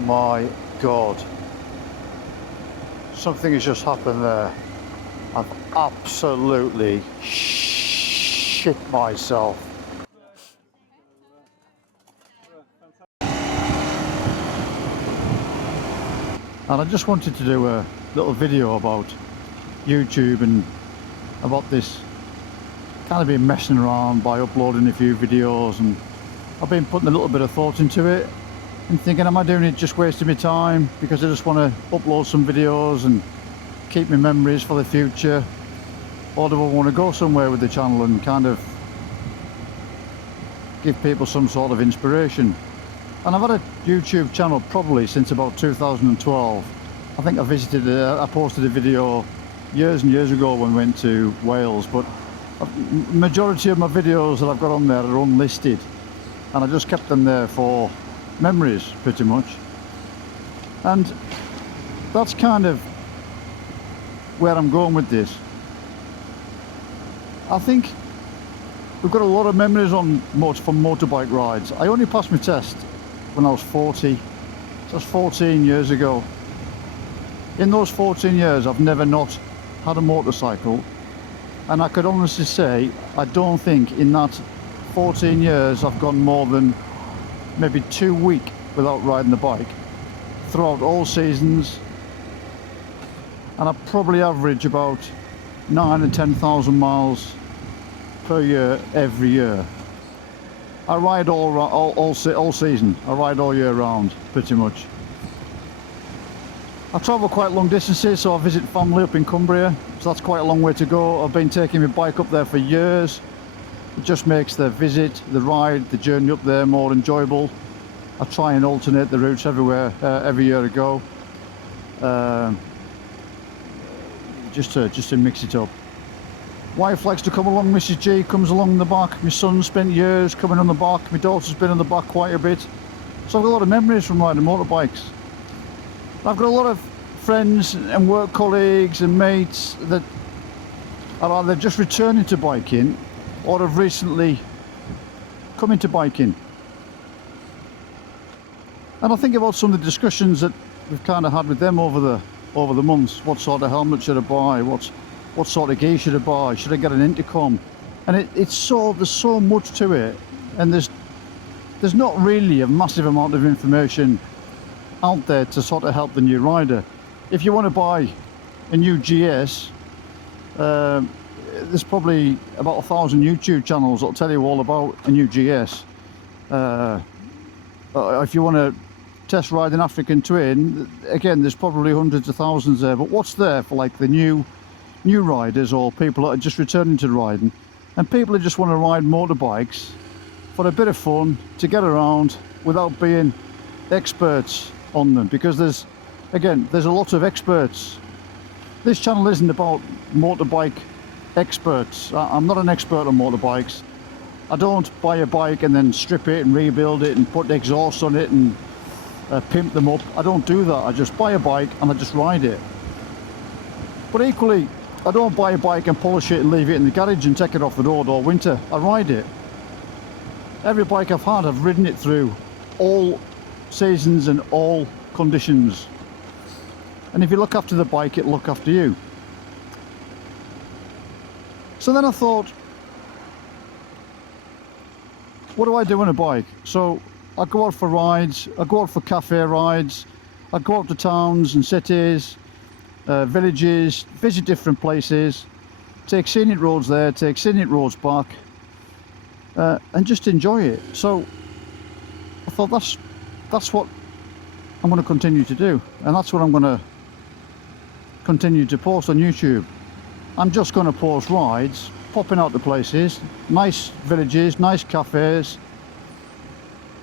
my God. Something has just happened there. I've absolutely shit myself. And I just wanted to do a little video about YouTube and about this kind of been messing around by uploading a few videos, and I've been putting a little bit of thought into it and thinking, am I doing it just wasting my time because I just want to upload some videos and keep my memories for the future, or do I want to go somewhere with the channel and kind of give people some sort of inspiration? And I've had a YouTube channel probably since about 2012. I think I posted a video years and years ago when we went to Wales, but majority of my videos that I've got on there are unlisted, and I just kept them there for memories pretty much. And that's kind of where I'm going with this. I think we've got a lot of memories from motorbike rides. I only passed my test when I was 40, so that's 14 years ago. In those 14 years I've never not had a motorcycle, and I could honestly say I don't think in that 14 years I've gone more than maybe 2 weeks without riding the bike throughout all seasons, and I probably average about 9,000 and 10,000 miles per year every year. I ride all season. I ride all year round pretty much. I travel quite long distances, so I visit family up in Cumbria, so that's quite a long way to go. I've been taking my bike up there for years. It just makes the visit, the ride, the journey up there more enjoyable. I try and alternate the routes everywhere, every year I go, just to mix it up. Wife likes to come along, Mrs G comes along the back, my son spent years coming on the back, my daughter's been on the back quite a bit. So I've got a lot of memories from riding motorbikes. I've got a lot of friends and work colleagues and mates that are either just returning to biking or have recently come into biking. And I think about some of the discussions that we've kind of had with them over the months. What sort of helmet should I buy? What sort of gear should I buy? Should I get an intercom? And there's so much to it, and there's not really a massive amount of information out there to sort of help the new rider. If you want to buy a new GS, there's probably about 1,000 YouTube channels that'll tell you all about a new GS. If you want to test ride an African Twin, again, there's probably hundreds of thousands there. But what's there for like the new riders or people that are just returning to riding, and people who just want to ride motorbikes for a bit of fun, to get around without being experts on them? Because there's a lot of experts. This channel isn't about motorbike experts. I'm not an expert on motorbikes. I don't buy a bike and then strip it and rebuild it and put exhaust on it and pimp them up. I don't do that. I just buy a bike and I just ride it. But equally, I don't buy a bike and polish it and leave it in the garage and take it off the road all winter. I ride it. Every bike I've had, I've ridden it through all seasons and all conditions. And if you look after the bike, it'll look after you. So then I thought, what do I do on a bike? So I go out for rides, I go out for cafe rides, I go out to towns and cities, villages, visit different places, take scenic roads there, take scenic roads back, and just enjoy it. So I thought that's what I'm going to continue to do, and that's what I'm going to continue to post on YouTube. I'm just going to post rides, popping out to places, nice villages, nice cafes.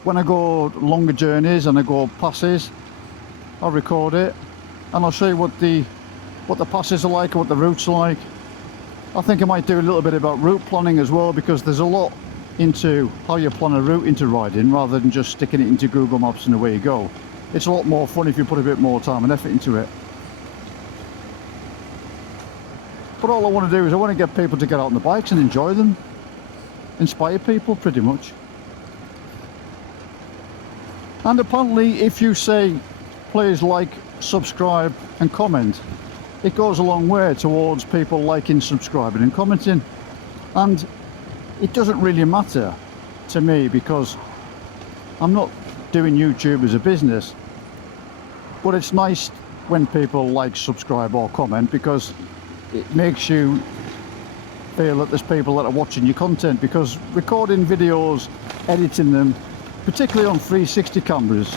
When I go longer journeys and I go passes, I'll record it and I'll show you what the passes are like, what the routes are like. I think I might do a little bit about route planning as well, because there's a lot into how you plan a route into riding rather than just sticking it into Google Maps and away you go. It's a lot more fun if you put a bit more time and effort into it. But all I want to do is I want to get people to get out on the bikes and enjoy them. Inspire people, pretty much. And apparently if you say please like, subscribe and comment, it goes a long way towards people liking, subscribing and commenting. And it doesn't really matter to me because I'm not doing YouTube as a business, but it's nice when people like, subscribe or comment because it makes you feel that there's people that are watching your content, because recording videos, editing them, particularly on 360 cameras,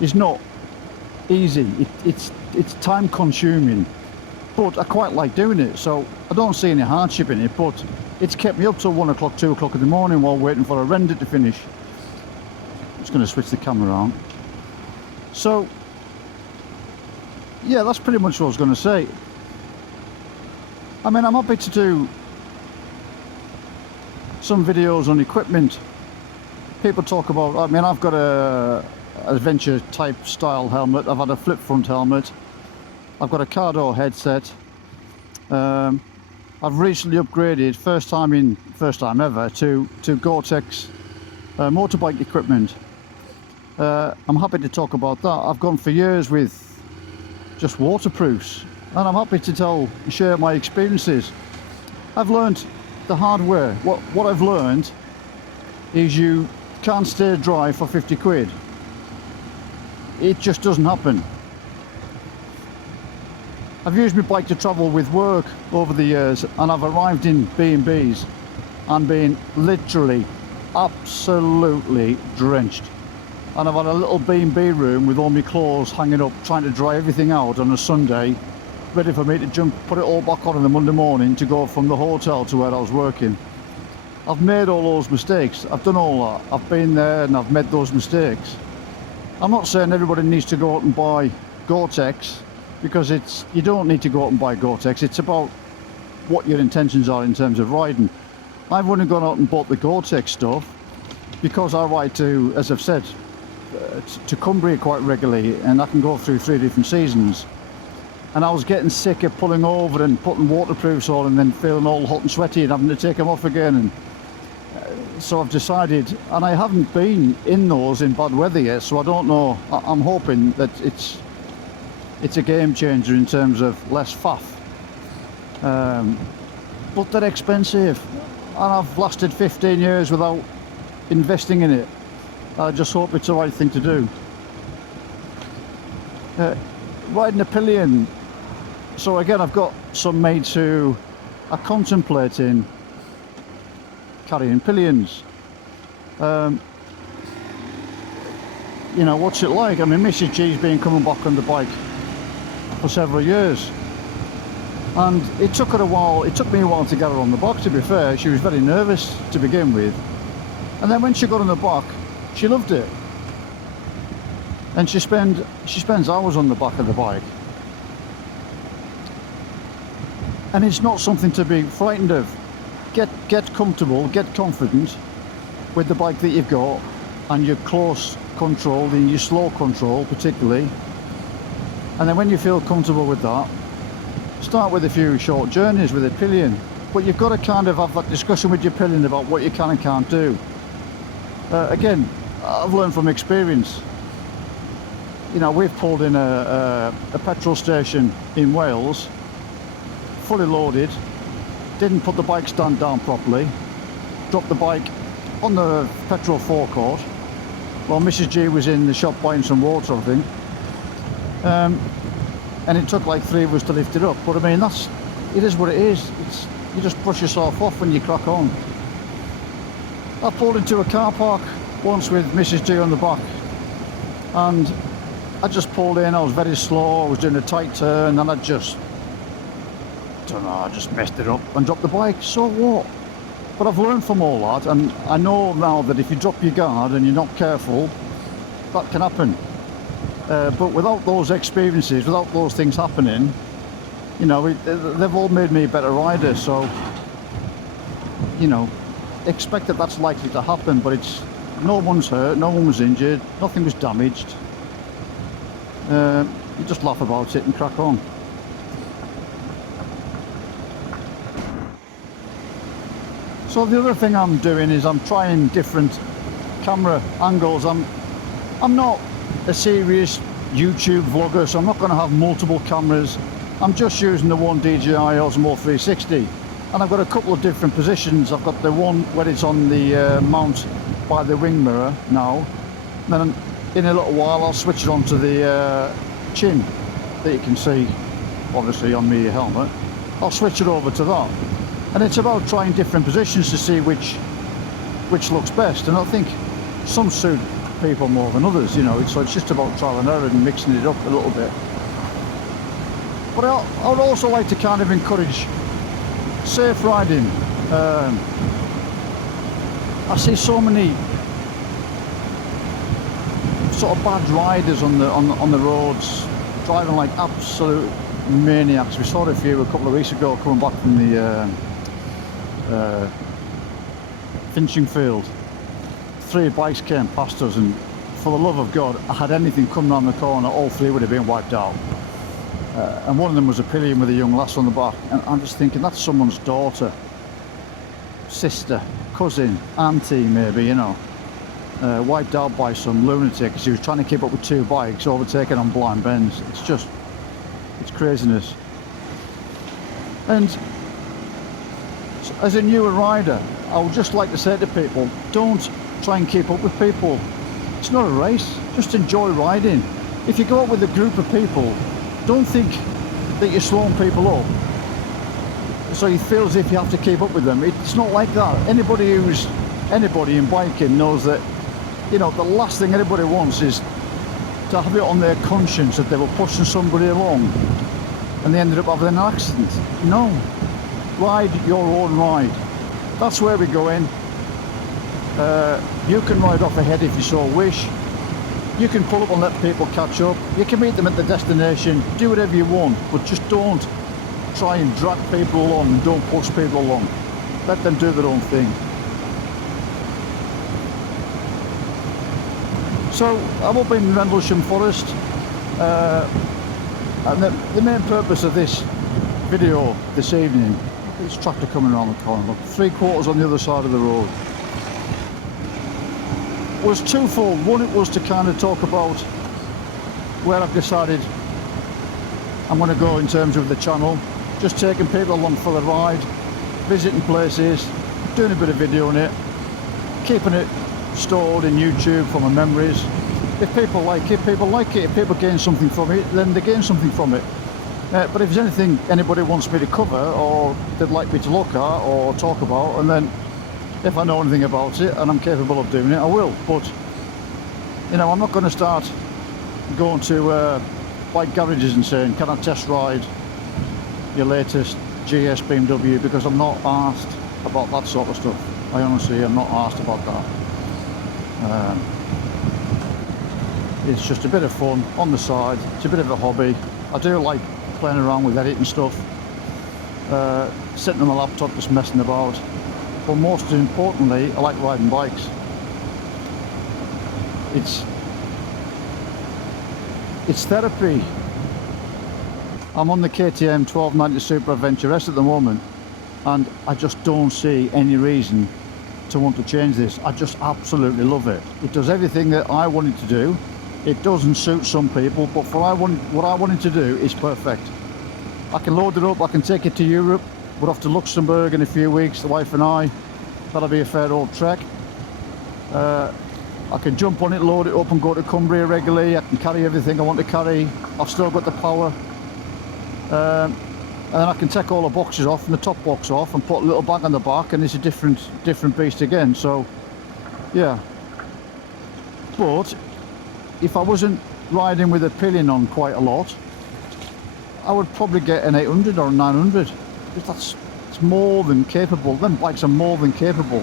is not easy. It's time consuming, but I quite like doing it, so I don't see any hardship in it. But it's kept me up till 1 o'clock, 2 o'clock in the morning while waiting for a render to finish. I'm just going to switch the camera on. So yeah, that's pretty much what I was going to say. I mean, I'm happy to do some videos on equipment. People talk about, I mean, I've got a adventure type style helmet. I've had a flip front helmet. I've got a car door headset. I've recently upgraded, first time ever, to Gore-Tex motorbike equipment. I'm happy to talk about that. I've gone for years with just waterproofs, and I'm happy to share my experiences. I've learned the hard way. What I've learned is you can't stay dry for 50 quid. It just doesn't happen. I've used my bike to travel with work over the years, and I've arrived in B&Bs and been literally absolutely drenched. And I've had a little B&B room with all my clothes hanging up, trying to dry everything out on a Sunday, ready for me to put it all back on the Monday morning to go from the hotel to where I was working. I've made all those mistakes. I've done all that. I've been there and I've made those mistakes. I'm not saying everybody needs to go out and buy Gore-Tex, because you don't need to go out and buy Gore-Tex. It's about what your intentions are in terms of riding. I've only gone out and bought the Gore-Tex stuff because I ride to, as I've said, to Cumbria quite regularly, and I can go through 3 different seasons. And I was getting sick of pulling over and putting waterproofs on and then feeling all hot and sweaty and having to take them off again. And so I've decided, and I haven't been in those in bad weather yet, so I don't know. I'm hoping that it's a game changer in terms of less faff. But they're expensive, and I've lasted 15 years without investing in it. I just hope it's the right thing to do. Riding a pillion. So again, I've got some mates who are contemplating carrying pillions. You know, what's it like? I mean, Mrs. G's been coming back on the bike for several years, and it took me a while to get her on the bike, to be fair. She was very nervous to begin with, and then when she got on the bike, she loved it, and she spends hours on the back of the bike. And it's not something to be frightened of. Get comfortable, get confident with the bike that you've got, and your close control, and your slow control particularly. And then when you feel comfortable with that, start with a few short journeys with a pillion. But you've got to kind of have that discussion with your pillion about what you can and can't do. Again, I've learned from experience. You know, we've pulled in a petrol station in Wales, fully loaded, didn't put the bike stand down properly, dropped the bike on the petrol forecourt while Mrs. G was in the shop buying some water, I think. And it took like 3 of us to lift it up. But I mean, it is what it is. You just brush yourself off when you crack on. I pulled into a car park once with Mrs. G on the back, and I just pulled in. I was very slow, I was doing a tight turn, and I just messed it up and dropped the bike. So what? But I've learned from all that, and I know now that if you drop your guard and you're not careful, that can happen. But without those experiences, without those things happening, you know, they've all made me a better rider. So, you know, expect that that's likely to happen, but no one's hurt, no one was injured, nothing was damaged. You just laugh about it and crack on. So the other thing I'm doing is I'm trying different camera angles. I'm not a serious YouTube vlogger, so I'm not going to have multiple cameras. I'm just using the one DJI Osmo 360, and I've got a couple of different positions. I've got the one where it's on the mount by the wing mirror now, and then in a little while I'll switch it on to the chin that you can see obviously on my helmet. I'll switch it over to that, and it's about trying different positions to see which looks best, and I think some suit people more than others, you know, so it's just about trial and error and mixing it up a little bit. But I would also like to kind of encourage safe riding. I see so many sort of bad riders on the roads, driving like absolute maniacs. We saw a few a couple of weeks ago coming back from the finching field. 3 bikes came past us, and for the love of God, had anything come round the corner, all 3 would have been wiped out. And one of them was a pillion with a young lass on the back, and I'm just thinking that's someone's daughter, sister, cousin, auntie maybe, you know, wiped out by some lunatic because he was trying to keep up with 2 bikes overtaken on blind bends. It's craziness. And as a newer rider, I would just like to say to people, don't try and keep up with people. It's not a race, just enjoy riding. If you go out with a group of people, don't think that you're slowing people up so you feel as if you have to keep up with them. It's not like that. Anybody in biking knows that, you know, the last thing anybody wants is to have it on their conscience that they were pushing somebody along and they ended up having an accident. No, ride your own ride. That's where we're going. You can ride off ahead if you so wish. You can pull up and let people catch up. You can meet them at the destination. Do whatever you want, but just don't try and drag people along and don't push people along. Let them do their own thing. So I'm up in Rendlesham Forest, and the main purpose of this video this evening, this tractor coming around the corner, look, 3/4 on the other side of the road, was twofold. One, it was to kind of talk about where I've decided I'm going to go in terms of the channel, just taking people along for the ride, visiting places, doing a bit of video on it, keeping it stored in YouTube for my memories. If people like it, people like it. If people gain something from it, then they gain something from it. But if there's anything anybody wants me to cover or they'd like me to look at or talk about, and then if I know anything about it and I'm capable of doing it, I will. But, you know, I'm not going to start going to bike garages and saying, can I test ride your latest GS BMW, because I'm not asked about that sort of stuff. I honestly am not asked about that. It's just a bit of fun on the side. It's a bit of a hobby. I do like playing around with editing stuff, sitting on my laptop just messing about, but most importantly I like riding bikes. It's therapy. I'm on the KTM 1290 Super Adventure S at the moment, and I just don't see any reason to want to change this. I just absolutely love it. It does everything that I wanted to do. It doesn't suit some people, but for what I wanted to do is perfect. I can load it up, I can take it to Europe. We're off to Luxembourg in a few weeks, the wife and I. That'll be a fair old trek. I can jump on it, load it up and go to Cumbria regularly. I can carry everything I want to carry. I've still got the power. And then I can take all the boxes off and the top box off and put a little bag on the back, and it's a different beast again. So yeah, but if I wasn't riding with a pillion on quite a lot, I would probably get an 800 or a 900, because it's more than capable. Them bikes are more than capable.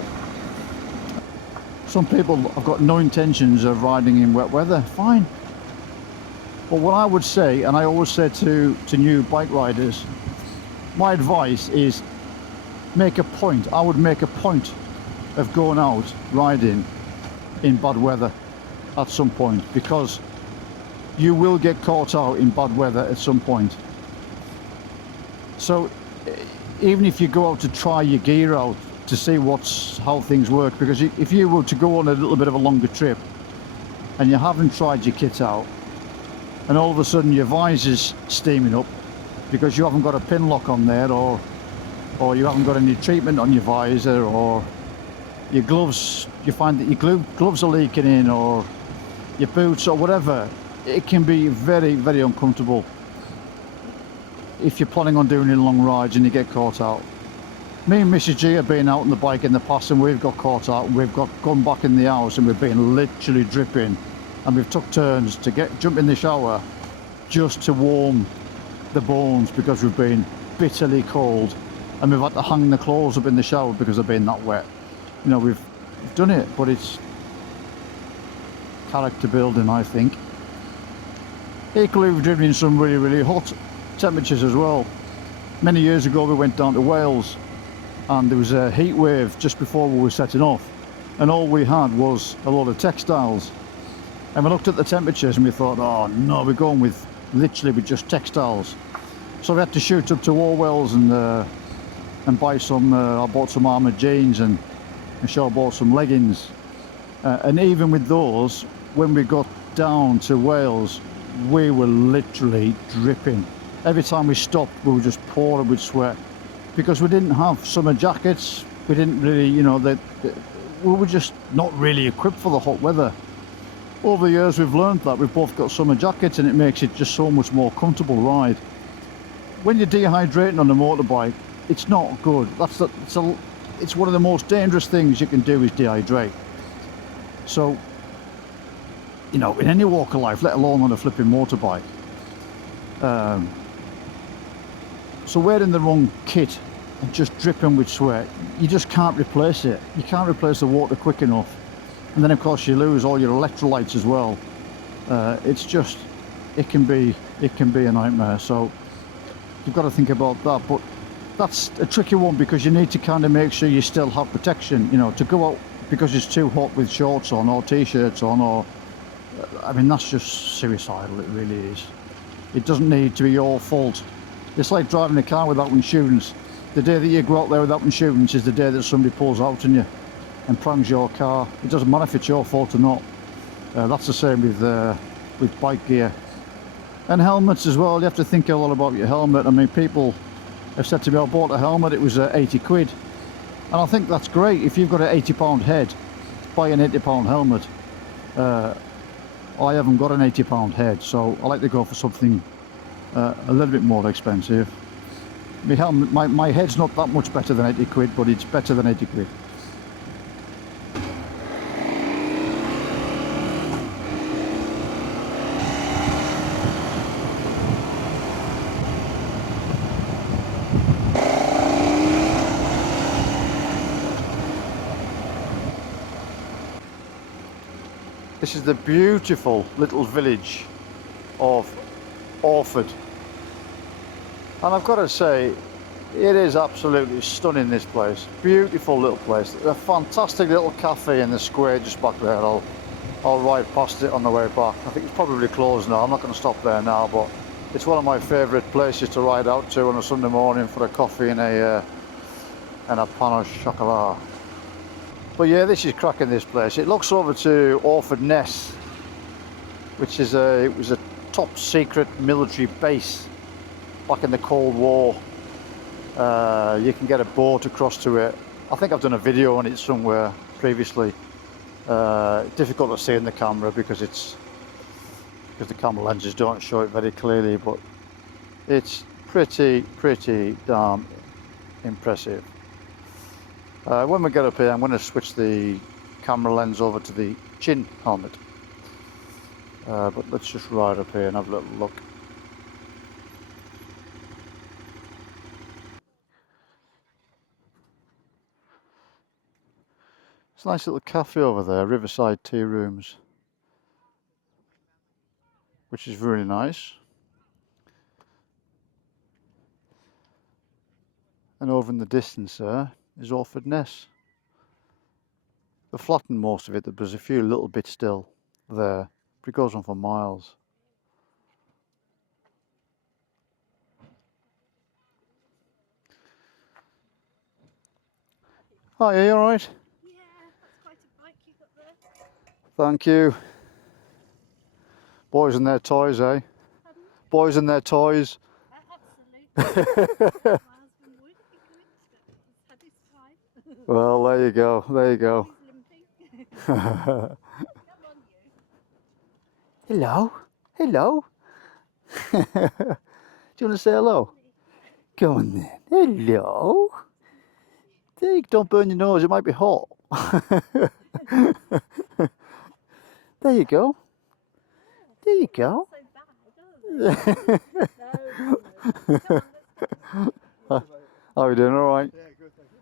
Some people have got no intentions of riding in wet weather, fine. But what I would say, and I always say to new bike riders, my advice is make a point. I would make a point of going out riding in bad weather at some point, because you will get caught out in bad weather at some point. So even if you go out to try your gear out to see how things work, because if you were to go on a little bit of a longer trip, and you haven't tried your kit out, and all of a sudden your visor's steaming up because you haven't got a pin lock on there, or you haven't got any treatment on your visor, or your gloves, you find that your gloves are leaking in, or your boots or whatever. It can be very, very uncomfortable if you're planning on doing any long rides and you get caught out. Me and Mrs G have been out on the bike in the past and we've got caught out, and we've gone back in the house and we've been literally dripping, and we've took turns to jump in the shower just to warm the bones because we've been bitterly cold, and we've had to hang the clothes up in the shower because they've been that wet. You know, we've done it, but it's character building, I think. Equally, we've driven in some really, really hot temperatures as well. Many years ago we went down to Wales and there was a heat wave just before we were setting off, and all we had was a load of textiles, and we looked at the temperatures and we thought, oh no, we're going with literally with just textiles. So we had to shoot up to Orwell's and buy some, I bought some armoured jeans, and Michelle bought some leggings, and even with those, when we got down to Wales, we were literally dripping. Every time we stopped, we were just pouring with sweat because we didn't have summer jackets. We didn't really, you know, we were just not really equipped for the hot weather. Over the years, we've learned that we've both got summer jackets, and it makes it just so much more comfortable ride. When you're dehydrating on a motorbike, it's not good. It's one of the most dangerous things you can do is dehydrate. So, you know, in any walk of life, let alone on a flipping motorbike. So wearing the wrong kit and just dripping with sweat, you just can't replace it. You can't replace the water quick enough. And then of course you lose all your electrolytes as well. It's just, it can be a nightmare. So you've got to think about that. But that's a tricky one because you need to kind of make sure you still have protection, you know, to go out because it's too hot with shorts on or t-shirts on, or, I mean, that's just suicidal, it really is. It doesn't need to be your fault. It's like driving a car without insurance. The day that you go out there without insurance is the day that somebody pulls out on you and prangs your car. It doesn't matter if it's your fault or not. That's the same with bike gear. And helmets as well. You have to think a lot about your helmet. I mean, people have said to me, I bought a helmet, it was 80 quid. And I think that's great. If you've got an 80-pound head, buy an 80-pound helmet. I haven't got an 80-pound head, so I like to go for something a little bit more expensive. My helmet, my head's not that much better than 80 quid, but it's better than 80 quid. This is the beautiful little village of Orford, and I've got to say, it is absolutely stunning, this place. Beautiful little place. A fantastic little cafe in the square just back there. I'll ride past it on the way back. I think it's probably closed now. I'm not going to stop there now, but it's one of my favourite places to ride out to on a Sunday morning for a coffee and a pain au chocolat. But yeah, this is cracking, this place. It looks over to Orford Ness, which is it was a top secret military base back in the Cold War. You can get a boat across to it. I think I've done a video on it somewhere previously. Difficult to see in the camera because the camera lenses don't show it very clearly, but it's pretty damn impressive. When we get up here, I'm going to switch the camera lens over to the chin helmet. But let's just ride up here and have a little look. It's a nice little cafe over there, Riverside Tea Rooms, which is really nice. And over in the distance there is Orford Ness. They've flattened most of it, there's a few little bits still there, but it goes on for miles. Hi, are you alright? Yeah, that's quite a bike you got there. Thank you. Boys and their toys, eh? Pardon? Boys and their toys. Absolutely. My husband would if he could, but he's had his time. Well, there you go. There you go. He's limping. Come on, you. Hello. Hello. Do you want to say hello? Go on then. Hello. Don't burn your nose. It might be hot. There you go. There you go. So bad, doesn't it? No. Come on, let's go. How are you doing? All right. Yeah, good, thank you.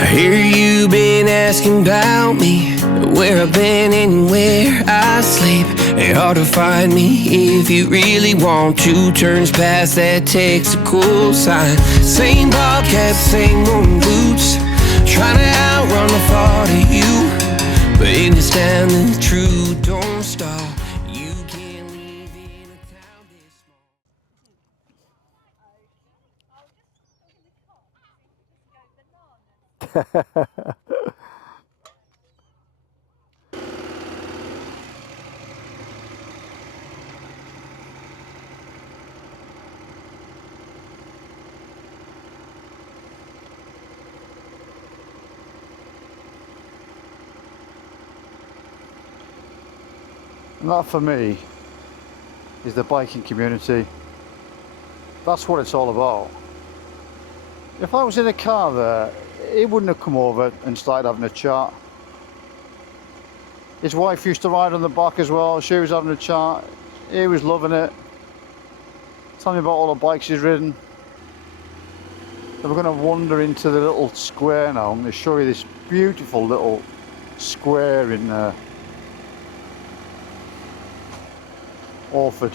I hear you been asking about me, where I've been and where I sleep. It's hard to find me if you really want to. Turns past that takes a cool sign. Same ball cap, same old boots, trying to outrun the thought of you. But in this town the truth don't stop. You can't live in a town this small. And that for me is the biking community. That's what it's all about. If I was in a car there, he wouldn't have come over and started having a chat. His wife used to ride on the back as well. She was having a chat. He was loving it. Tell me about all the bikes he's ridden. So we're going to wander into the little square now. I'm going to show you this beautiful little square in Orford.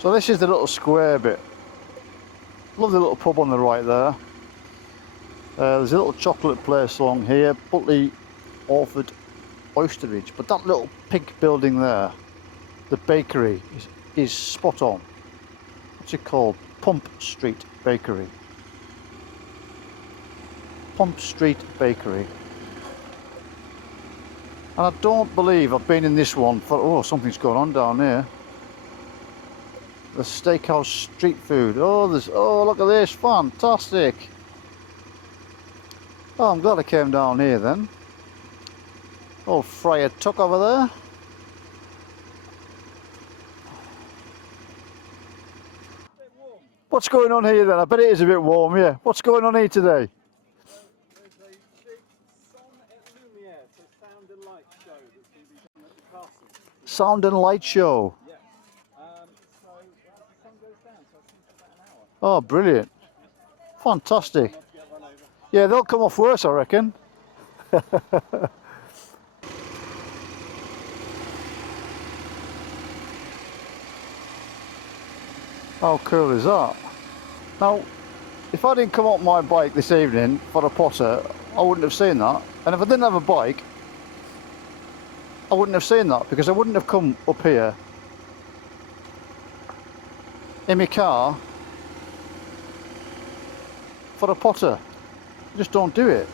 So this is the little square bit. Lovely little pub on the right there. There's a little chocolate place along here, Butley Orford Oysterage. But that little pink building there, the bakery, is spot on. What's it called? Pump Street Bakery. Pump Street Bakery. And I don't believe I've been in this one for, oh, something's going on down here. The steakhouse street food. Oh, look at this, fantastic. Oh, I'm glad I came down here then. Old Friar Tuck over there. What's going on here then? I bet it is a bit warm, yeah. What's going on here today? There's a big Son et Lumiere, so sound and light show that's going to be done at the castle. Sound and light show. Yeah. So the sun goes down, so I think it's about an hour. Oh, brilliant. Fantastic. Not to get run over. Yeah, they'll come off worse, I reckon. How cool is that? Now, if I didn't come up my bike this evening for a potter, I wouldn't have seen that. And if I didn't have a bike, I wouldn't have seen that, because I wouldn't have come up here in my car for a potter. I just don't do it.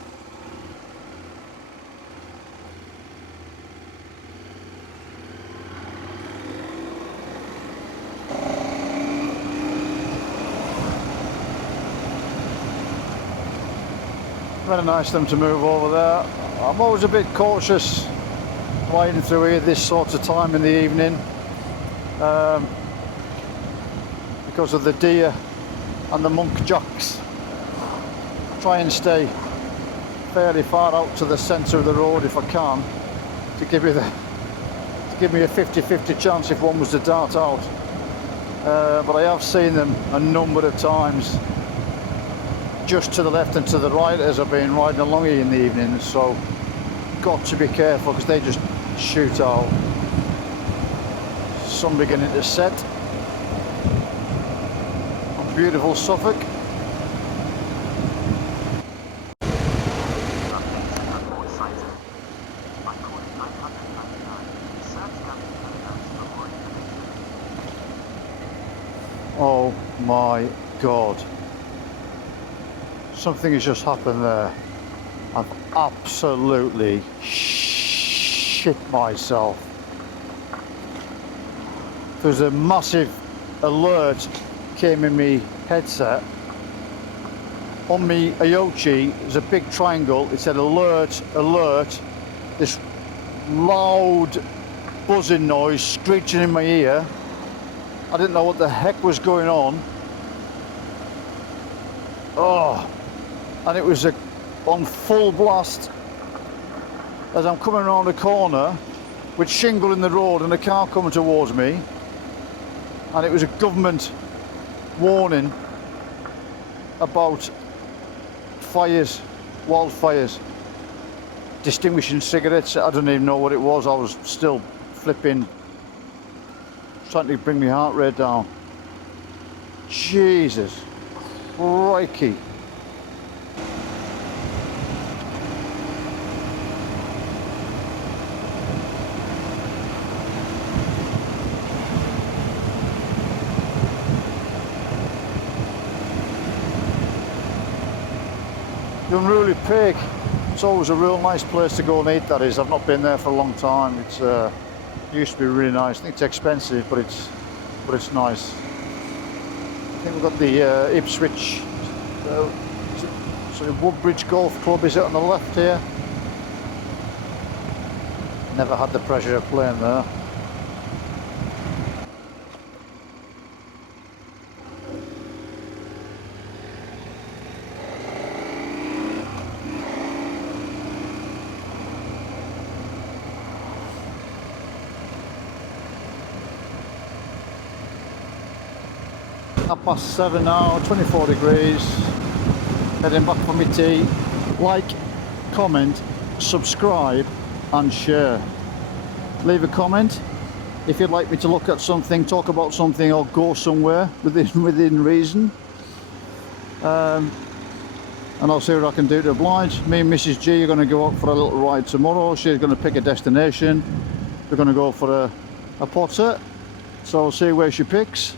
Very nice of them to move over there. I'm always a bit cautious riding through here this sort of time in the evening, because of the deer and the monk jocks. Try and stay fairly far out to the centre of the road if I can, to give me a 50-50 chance if one was to dart out. But I have seen them a number of times just to the left and to the right as I've been riding along here in the evening, so got to be careful because they just shoot out. Sun beginning to set. Beautiful Suffolk. Oh my God. Something has just happened there. I've absolutely shit myself. There's a massive alert came in me headset. On me Aochi, there's a big triangle. It said alert, alert. This loud buzzing noise screeching in my ear. I didn't know what the heck was going on. Oh, and it was on full blast as I'm coming around the corner with shingle in the road and a car coming towards me. And it was a government warning about fires, wildfires, distinguishing cigarettes. I don't even know what it was. I was still flipping, trying to bring my heart rate down. Jesus crikey. The Unruly Pig, it's always a real nice place to go and eat, that is. I've not been there for a long time. It's used to be really nice. I think it's expensive, but it's nice. I think we've got the Ipswich, sort of Woodbridge Golf Club, is it on the left here? Never had the pleasure of playing there. ~7 now, 24 degrees, heading back for my tea. Like, comment, subscribe and share. Leave a comment if you'd like me to look at something, talk about something, or go somewhere within reason. And I'll see what I can do to oblige. Me and Mrs G are going to go out for a little ride tomorrow. She's going to pick a destination. We're going to go for a potter, so I'll see where she picks.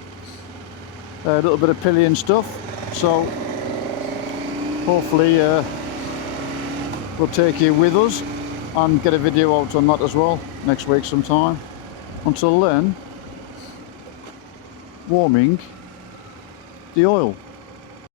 A little bit of pillion stuff, so hopefully we'll take you with us and get a video out on that as well next week sometime. Until then, warming the oil.